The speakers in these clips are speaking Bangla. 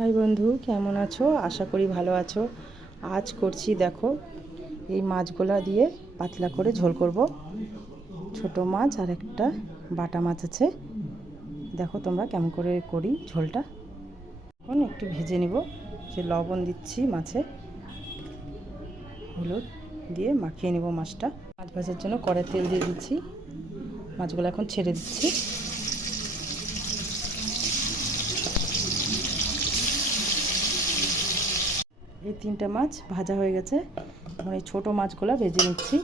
হাই বন্ধু, কেমন আছো? আশা করি ভালো আছো। আজ করছি দেখো, এই মাছগুলা দিয়ে পাতলা করে ঝোল করব। ছোট মাছ আর একটা বাটা মাছ আছে। দেখো তোমরা কেমন করে করি ঝোলটা। এখন একটু ভেজে নিব। সে লবণ দিচ্ছি মাছে, হলুদ দিয়ে মাখিয়ে নেব মাছটা। মাছ ভাজার জন্য কড়াই তেল দিয়ে দিচ্ছি। মাছগুলো এখন ছেড়ে দিচ্ছি। এই তিনটা মাছ ভাজা হয়ে গেছে। এখন এই ছোটো মাছগুলো ভেজে নিচ্ছি।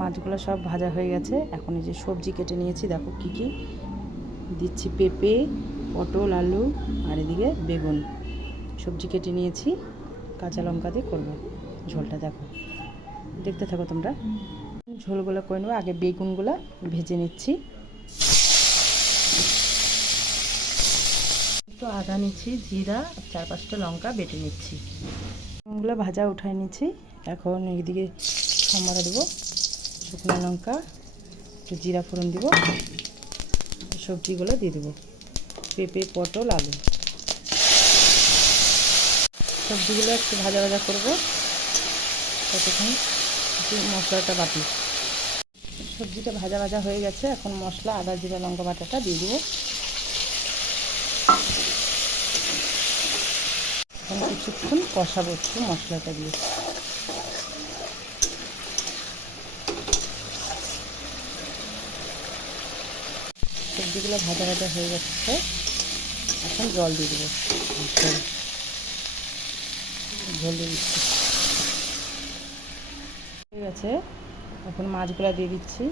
মাছগুলো সব ভাজা হয়ে গেছে। এখন এই যে সবজি কেটে নিয়েছি, দেখো কি কি দিচ্ছি। পেঁপে, পটল, আলু আর এদিকে বেগুন সবজি কেটে নিয়েছি। কাঁচা লঙ্কা দিয়ে করবো ঝোলটা। দেখো, দেখতে থাকো তোমরা। ঝোলগুলো করে নেবো। আগে বেগুনগুলো ভেজে নিচ্ছি। একটু আদা নিচ্ছি, জিরা, 4-5টা লঙ্কা বেটে নিচ্ছি। বেগুনগুলো ভাজা উঠায় নিচ্ছি। এখন এইদিকে সম্বারা দেবো, শুকনো লঙ্কা, একটু জিরা ফোড়ন দিব, সবজিগুলো দিয়ে দেবো। পেঁপে, পটল, আলু, সবজিগুলো একটু ভাজা ভাজা করবো ততক্ষণ একটু মশলাটা বাটি। সবজিটা ভাজা ভাজা হয়ে গেছে। এখন মশলা আদা জিরা লঙ্কা বাটাটা দিয়ে দেবো। এখন কিছুক্ষণ কষাবো একটু মশলাটা দিয়ে। সবজিগুলো ভাজা ভাজা হয়ে যাচ্ছে। এখন জল দিয়ে দেবো। ঝোল দিয়ে দিচ্ছি। ঠিক আছে, এখন মাছগুলো দিয়ে দিচ্ছি।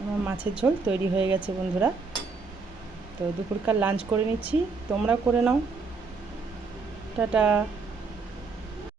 আমার মাছের ঝোল তৈরি হয়ে গেছে বন্ধুরা। তো দুপুরকার লাঞ্চ করে নিচ্ছি, তোমরাও করে নাও। টাটা।